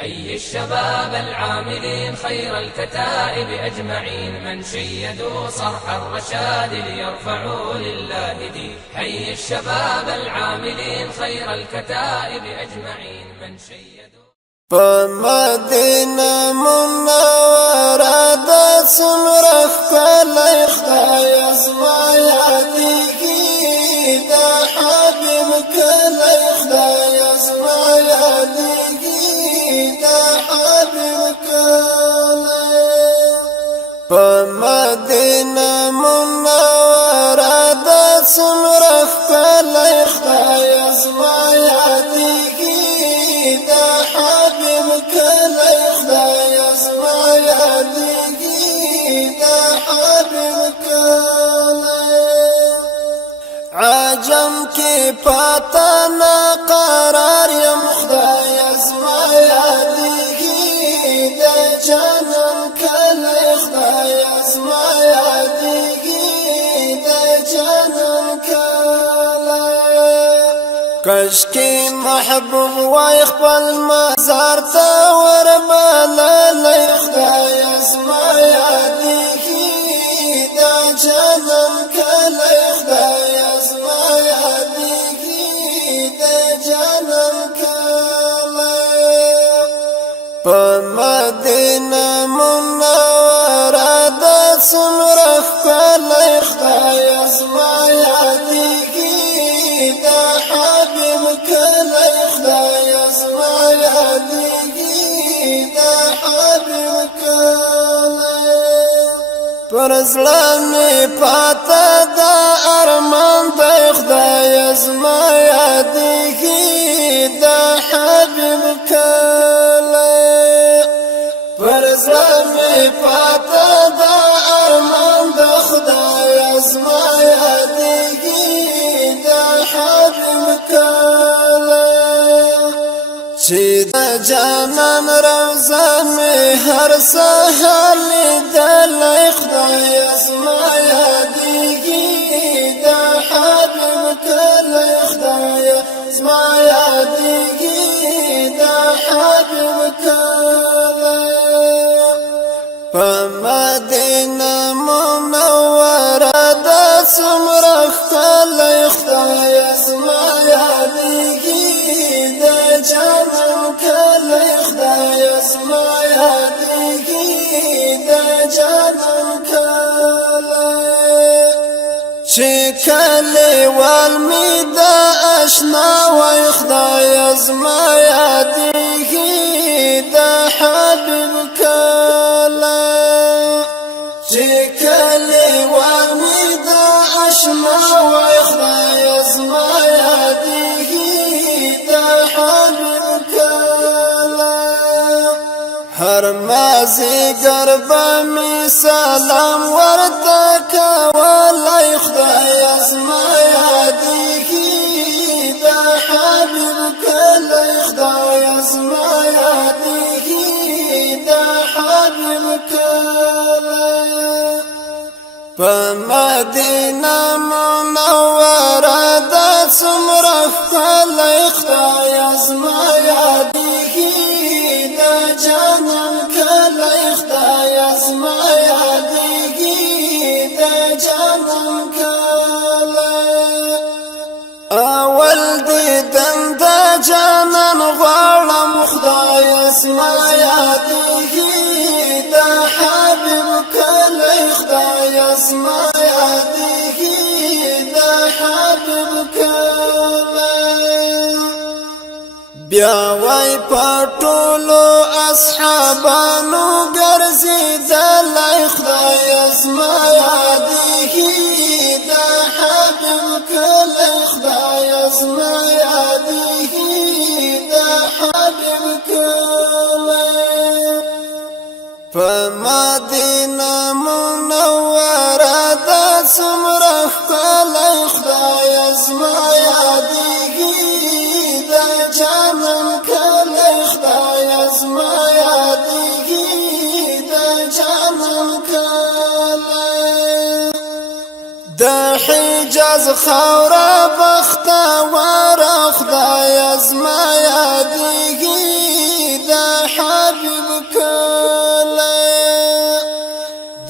حي الشباب العاملين خير الكتائب أجمعين، من شيدوا صرح الرشاد ليرفعوا لله دين. حي الشباب العاملين خير الكتائب أجمعين، من شيدوا فمدينة منورة دا سمرخ كلا خدايا زما ياديكي، دا حبيب كلا خدايا زما ياديكي، دا حبيب كلا. فمدينة منورة دا سمرخ كلا خدايا زما ياديكي، دا حبيب كلا خدايا زما ياديكي، دا حبيب كلا. عجم کی پاتنا قرار یم خدایا زما یادیږي، د جانان کله خدایا زما یادیږي، د جانان کله. کشکی محبوب وای خپل مزار ته وربللی خدایا زما یادیږي، د جانان کله خدایا مدينة منورة دا سمرخ كلا خدايا زما ياديكي، دا حبيب كلا خدايا زما ياديكي، دا حبيب كلا. پرزلمي پاتا دا ارمان دا خدايا زما ياديكي، دا حبيب كلا. پرزلمي پاتا دا ارمان دا خدایا زما یادیږي، دا حبیب کلا. چې د جانان روزه مې هر سهار لیدلی خدایا زما یادیږي، دا حبیب کلا خدایا زما یادیږي، دا حبیب کلا. فمدينة منورة دا سمرخ كلا خدايا زما ياديكي، دا جانان كلا خدايا زما ياديكي، دا جانان كلا. شكلي والميدا اشنا وي خدايا زما ياديكي، دا حبيب كلا. شكلي والميدا اشنا وي خدايا زما ياديكي، دا حبيب كلا. هر مازی گربا می سلام ورته کولی خدایا زما یادیږي، دا حبیب کلا خدایا زما یادیږي، دا حبیب کلا. فمدینه منوره دا څومره ښکلی خدایا زما یادیږي، دا جانان کلی خدایا زما یادیږي، دا جانان کلی. اول دیدن دا جانان غواړم خدایا زما یادیږي، دا حبیب کلی خدایا زما یادیږي، دا حبیب کلی. بیا وای پټولو اصحابانو ګرځیدلی خدایا زما یادیږي، دا حبیب کلی خدایا زما یادیږي، دا حبیب کلی. فمدینه منوره دا څومره ښکلی خدایا زما یادیږي، دا جانان کلی خدایا زما یادیږي، دا جانان کلی. د حجاز خاوره بختوره خدایا زما یادیږي، دا حبیب کلی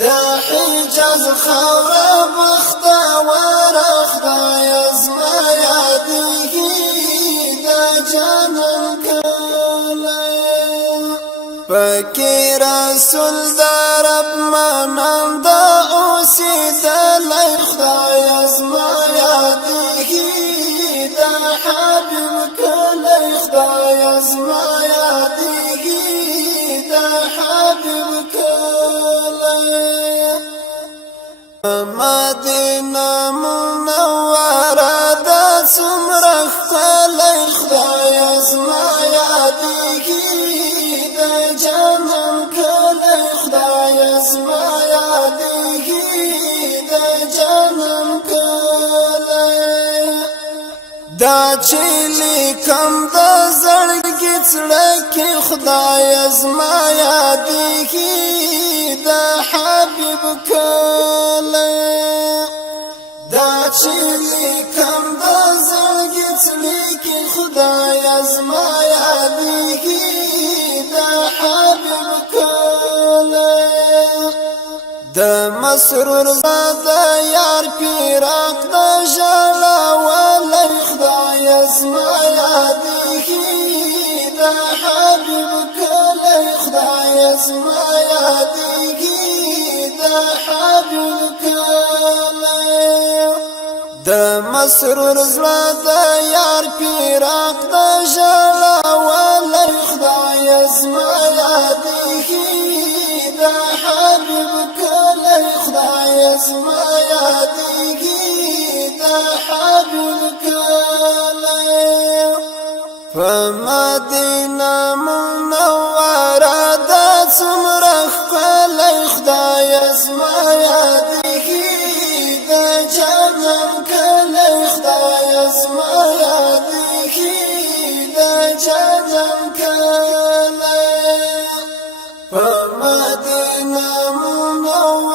دا حجاز خورا بختور خدای ازما یادیگی دا جانم کلی پکی رسول دا رب منم دا اوسیدلی خدای ازما یادیگی دا حبیب کلی خدای ازما یادیگی دا حبیب کلی مدینه منوره دا څومره ښکلی خدای ازما یادیگی دا جانم کلی خدای ازما یادیگی دا جانم کلی دا چې لیکم د زړګي څړه کې خدای ازما یادیږي دا حبیب کلی دا چې لیکم د زړګي څړه کې خدای ازما یادیږي دا حبیب کلی د مسرور زاده یار پیراق د ژړا ولای خدای ازما یادیږي دا حبیب کلی خدای ازما یادیږي دا حبیب کلی د مسرور زاده یار پیراق د ژړا ولای خدای ازما یادیږي دا حبیب کلی خدای ازما یادیږي دا حبیب کلی فمدینه منوره دا څومره ښکلی خدای ازما یادیږي دا جانم کلی خدای ازما یادیږي دا جانم کلی فمدینه منوره